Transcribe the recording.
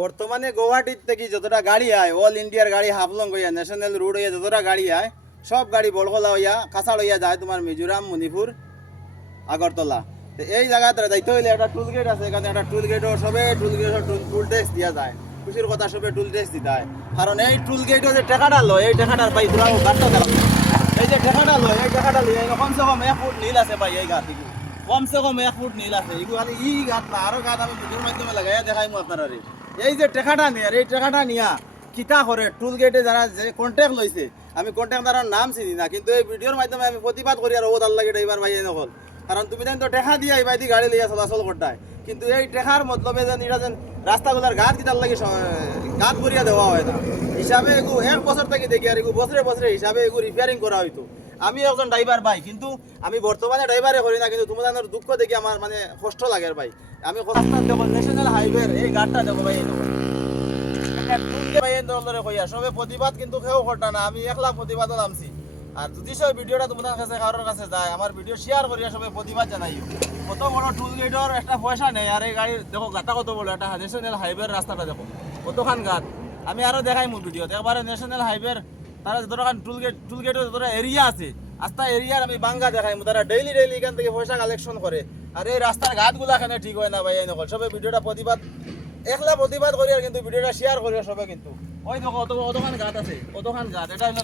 বর্তমানে গুয়াহাটির থেকে যতটা গাড়ি আয় অল ইন্ডিয়ার গাড়ি হাফলং হইয়া ন্যাশনাল রোড হইয়া যতটা গাড়ি আয় সব গাড়ি বড়গলা হইয়া কাছাড় হইয়া যায় তোমার মিজোরাম মণিপুর আগরতলা। তো এই জায়গাতে যাইতে হইলে একটা টুল গেট আছে, এখানে একটা টুল গেটও সবে টুল গেটও টুল ট্যাক্স দিয়া যায়। খুশির কথা সবে টুল ট্যাক্স দিতে হয়, কারণ এই টুল গেটও যে টাকাটা লয় এই টাকাটার পাই তোরা গাড়টা দেওয়া এই যে টাকাটা লয় এই টাকাটা লই কমসে কম 1 ফুট নীল আছে ভাই। এই গাছ কমসে কম 1 ফুট নীল আছে। এগুলো খালি ই গাছ না, আরো গাছ আমি ভিডিওর মাধ্যমে লাগাইয়া দেখাইমু আপনারা। এই যে টাকাটা নিয়ে এই টাকাটা নিয়া কিতা করে টুল গেটে যারা যে কন্ট্যাক্ট লইছে, আমি কন্ট্যাক্ট দ্বারা নাম চিনি না, কিন্তু এই ভিডিওর মাধ্যমে আমি প্রতিবাদ করি আর ও তার লাগে ড্রাইভার ভাই নকল। কারণ তুমি তো টাকা দিয়ে এই বাইদি গাড়ি লইয়া চলাচল করতাই, কিন্তু এই টাকার মতলবে যেন এটা যেন রাস্তাগুলার গাছ কিতার লাগে গাছ করিয়া দেওয়া হয় না হিসাবে এগু 1 বছর থেকে দেখি আর এগু বছরে বছরে হিসাবে এগু রিপেয়ারিং করা হইতো। আমি একজন ড্রাইভার ভাই, কিন্তু আমি বর্তমানে ড্রাইভারে করি না, কিন্তু তোমাদের দুঃখ দেখি আমার মানে কষ্ট লাগে ভাই। আমি রাস্তা দেখো ন্যাশনাল হাইওয়ের এই গাড়টা দেখো ভাই, সবে প্রতিবাদ কিন্তু কেউ করতা না, আমি একলা প্রতিবাদও নামছি। আর যদি সব ভিডিওটা তোমাদের কাছে কারোর কাছে যায় আমার ভিডিও শেয়ার করিয়া সবাই প্রতিবাদ জানাইও। কত বড় টুল গেটের একটা পয়সা নেই, আর এই গাড়ির দেখো গাটা কত বড়, একটা ন্যাশনাল হাইওয়ের রাস্তাটা দেখো কতখান গাছ। আমি আরো দেখাই মোর ভিডিওতে একবারে ন্যাশনাল হাইওয়ের তারা যতটা টুল গেটের যতটা এরিয়া আছে রাস্তা এরিয়ার আমি বাঙ্গা দেখাই। তারা ডেইলি এখান থেকে পয়সা কালেকশন করে, আর এই রাস্তার ঘাটগুলো এখানে ঠিক হয় না ভাই। এই নকল সবাই ভিডিওটা প্রতিবাদ একলা প্রতিবাদ করি, আর কিন্তু ভিডিওটা শেয়ার করি সবাই। কিন্তু ওই দেখো কতখান গাছ আছে, কতখান গাছ। এটা হলো